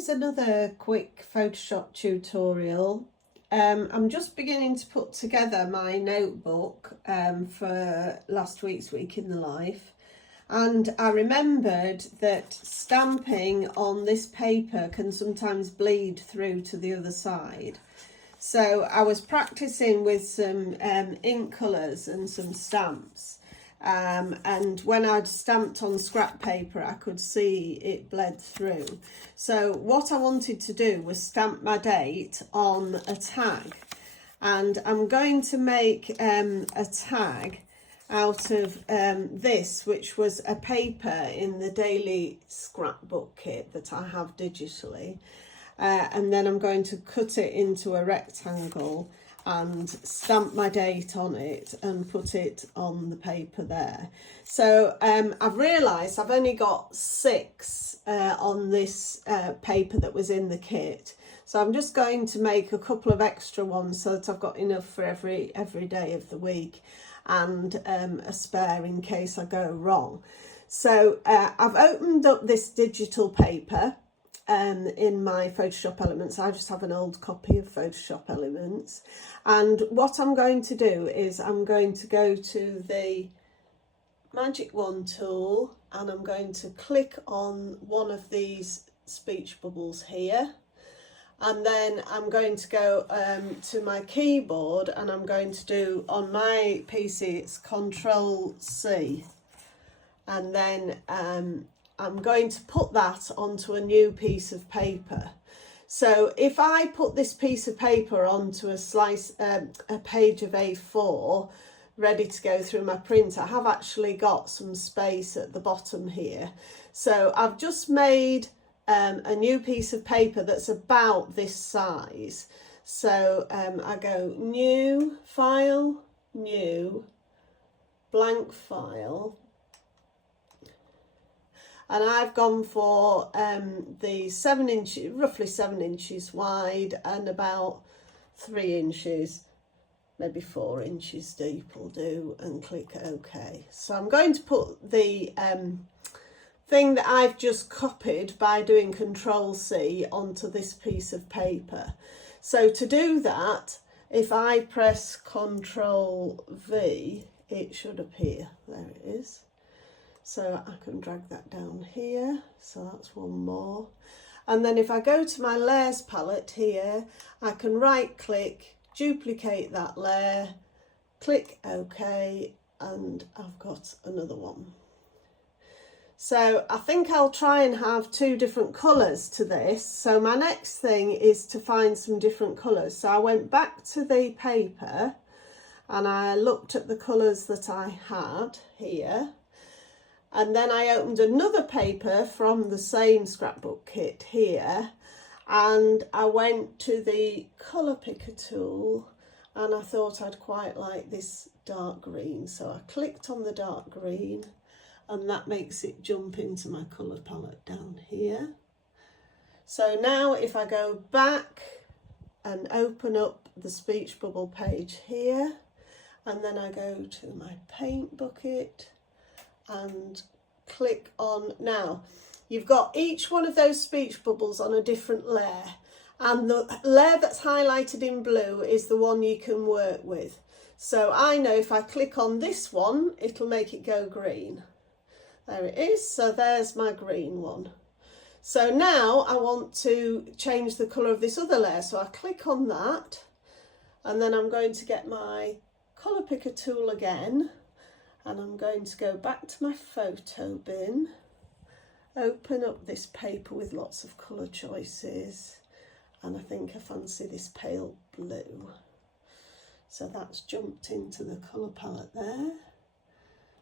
is another quick Photoshop tutorial. I'm just beginning to put together my notebook for last week's Week in the Life, and I remembered that stamping on this paper can sometimes bleed through to the other side. So I was practicing with some ink colours and some stamps. And when I'd stamped on scrap paper, I could see it bled through. So what I wanted to do was stamp my date on a tag. And I'm going to make a tag out of this, which was a paper in the daily scrapbook kit that I have digitally. And then I'm going to cut it into a rectangle and stamp my date on it and put it on the paper there. So I've realised I've only got 6 on this paper that was in the kit. So I'm just going to make a couple of extra ones so that I've got enough for every day of the week, and a spare in case I go wrong. So I've opened up this digital paper in my Photoshop Elements. I just have an old copy of Photoshop Elements, and what I'm going to do is I'm going to go to the Magic Wand tool and I'm going to click on one of these speech bubbles here, and then I'm going to go to my keyboard and I'm going to do, on my PC it's Control-C, and then I'm going to put that onto a new piece of paper. So if I put this piece of paper onto a page of A4 ready to go through my print, I have actually got some space at the bottom here. So I've just made a new piece of paper that's about this size. So I go New, File, New, Blank File. And I've gone for the 7 inches, roughly 7 inches wide, and about 3 inches, maybe 4 inches deep will do, and click OK. So I'm going to put the thing that I've just copied by doing Control-C onto this piece of paper. So to do that, if I press Control-V, it should appear. There it is. So I can drag that down here, so that's one more. And then if I go to my layers palette here, I can right click, duplicate that layer, click OK, and I've got another one. So I think I'll try and have 2 different colours to this. So my next thing is to find some different colours. So I went back to the paper and I looked at the colours that I had here. And then I opened another paper from the same scrapbook kit here, and I went to the colour picker tool and I thought I'd quite like this dark green. So I clicked on the dark green and that makes it jump into my colour palette down here. So now if I go back and open up the speech bubble page here, and then I go to my paint bucket and click on, now you've got each one of those speech bubbles on a different layer, and the layer that's highlighted in blue is the one you can work with. So I know if I click on this one, it'll make it go green. There it is. So there's my green one. So now I want to change the colour of this other layer, so I click on that, and then I'm going to get my colour picker tool again, and I'm going to go back to my photo bin, open up this paper with lots of colour choices, and I think I fancy this pale blue. So that's jumped into the colour palette there.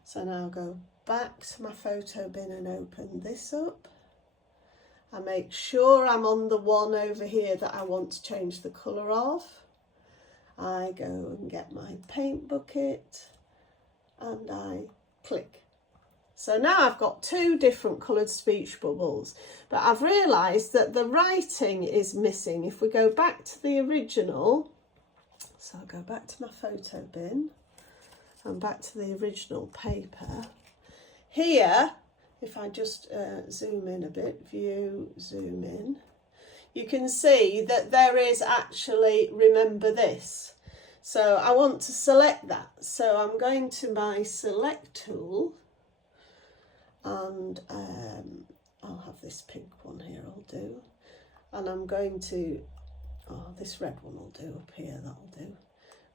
So now I'll go back to my photo bin and open this up. I make sure I'm on the one over here that I want to change the colour of. I go and get my paint bucket and I click. So now I've got 2 different coloured speech bubbles, but I've realised that the writing is missing. If we go back to the original, so I'll go back to my photo bin and back to the original paper. Here, if I just zoom in a bit, view, zoom in, you can see that there is actually remember this. So I want to select that. So I'm going to my select tool, and I'll have this pink one here, I'll do. And I'm going to, this red one will do up here, that'll do.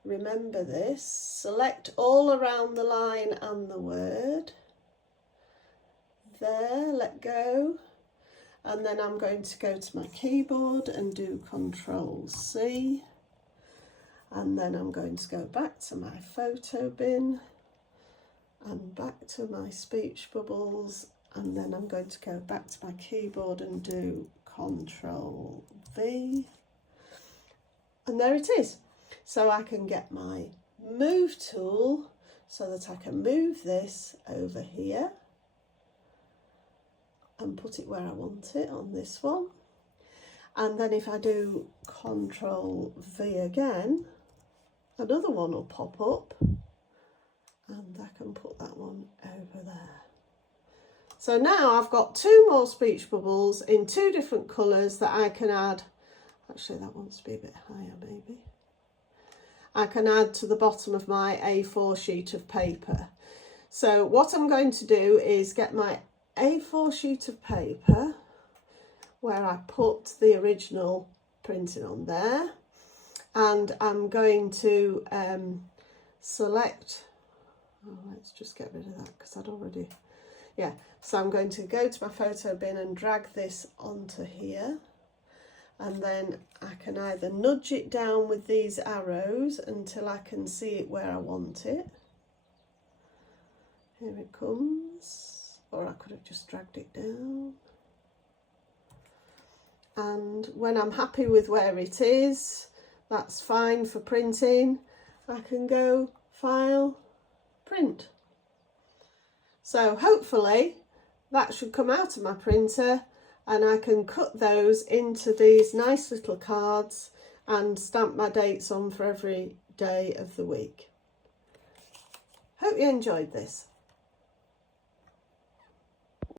Remember this, select all around the line and the word. There, let go. And then I'm going to go to my keyboard and do Control-C. And then I'm going to go back to my photo bin and back to my speech bubbles. And then I'm going to go back to my keyboard and do Control-V. And there it is. So I can get my move tool so that I can move this over here and put it where I want it on this one. And then if I do Control-V again, another one will pop up and I can put that one over there. So now I've got 2 more speech bubbles in 2 different colours that I can add. Actually, that wants to be a bit higher maybe. I can add to the bottom of my A4 sheet of paper. So what I'm going to do is get my A4 sheet of paper where I put the original printing on there, and I'm going to select, let's just get rid of that because I'd already, so I'm going to go to my photo bin and drag this onto here, and then I can either nudge it down with these arrows until I can see it where I want it. Here it comes, or I could have just dragged it down. And when I'm happy with where it is, that's fine for printing, I can go File, Print. So hopefully that should come out of my printer, and I can cut those into these nice little cards and stamp my dates on for every day of the week. Hope you enjoyed this.